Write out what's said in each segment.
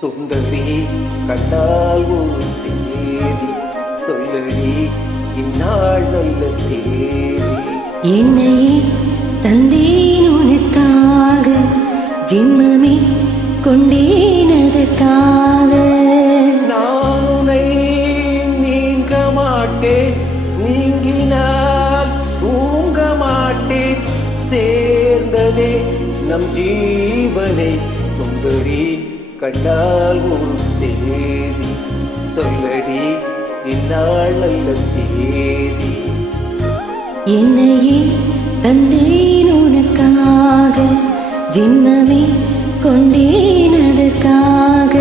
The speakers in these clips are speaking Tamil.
சுந்தரி கண்டால் ஒரு தேதி சொல்லடி இந்நாள் நல்ல தேதி. என்னையே தந்தேன் உனக்காக, ஜென்மமே கொண்டேன் அதற்காக. நான் உன்னை நீங்க மாட்டேன், நீங்கினால் தூங்க மாட்டேன். சேர்ந்ததே நம் ஜீவனை. சுந்தரி கண்டால் ஒரு தேதி சொல்லடி இந்நாள் நல்ல தேதி. என்னையே தந்தேன் உனக்காக, ஜென்மமே கொண்டேன் அதற்காக.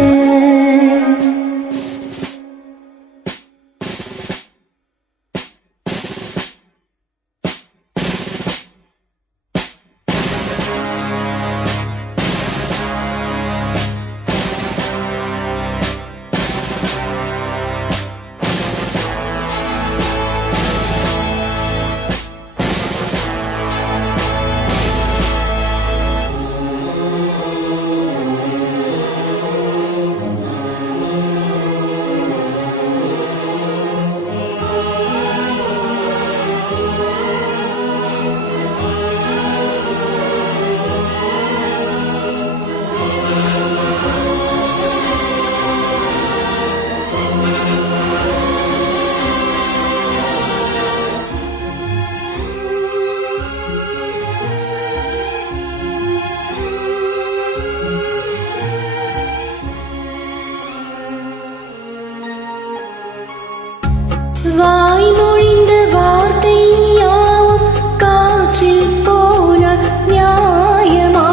வாய்மொழிந்த வார்த்தை யாவும் காற்றில் போனால் நியாயமா?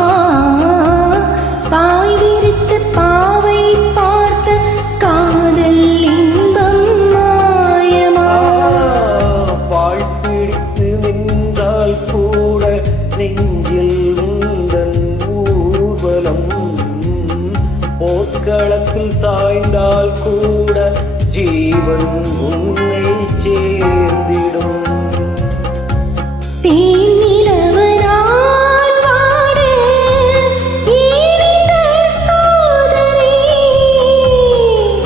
பாய் விரித்து பாவை பார்த்த காதல் இன்பம் மாயமா? பாய் பிடித்து நின்றால் கூட நெஞ்சில் உந்தன் ஊர்வலம். போர்க்களத்தில் சாய்ந்தால் கூட ஜீவன் உன்னை சேர்ந்திடும். தேனிலவனான் வாட இனிந்த சோதனை.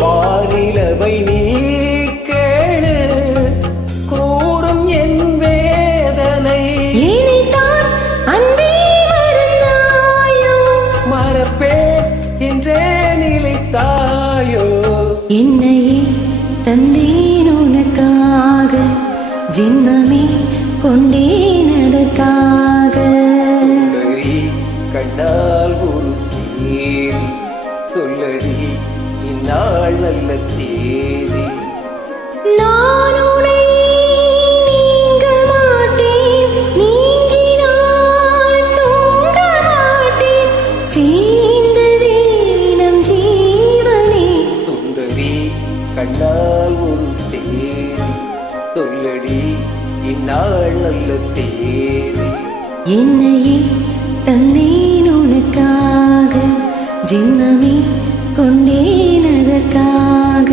வானிலவை நீ கேளு கூறும் என் வேதனை. இனிதான் அன்பே மறந்தாயோ, மறப்பே என்றே நிலைத்தாயோ. என்னையே தந்தேன் உனக்காக, ஜென்மமே கொண்டேன் அதற்காக. சுந்தரி கண்டால் ஒரு தேதி சொல்லடி இந்நாள் நல்ல தேதி. நான் உன்னை நீங்க மாட்டேன், நீங்கினால் தூங்க மாட்டேன். சேர்ந்ததே நம் ஜீவனே. சுந்தரி கண்டால் ஒரு தேதி சொல்லடி இந்நாள் நல்ல தேதி. என்னையே தந்தேன் உனக்காக, ஜென்மமே கொண்டேன் அதற்காக.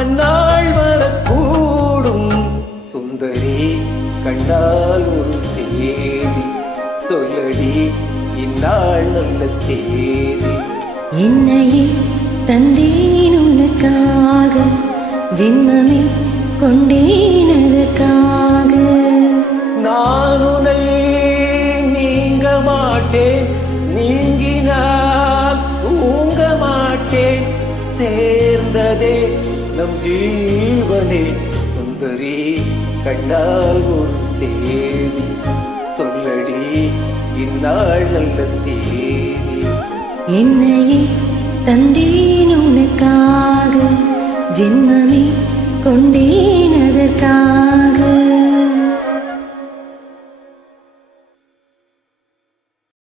அந்நாள் வரக்கூடும் சுந்தரி கண்டால் ஒரு தேதி சொல்லடி இந்நாள் நல்ல தேதி என்னையே தந்தேன் உனக்காக ஜென்மமே கொண்டேன் அதற்காக நான் உன்னை நீங்க மாட்டேன் நீங்கினால் தூங்க மாட்டேன் சேர்ந்ததே நம் ஜீவனே சுந்தரி கண்டால் ஒரு தேதி சொல்லடி இந்நாள் நல்ல தேதி என்னையே தந்தேன் உனக்காக ஜென்மமே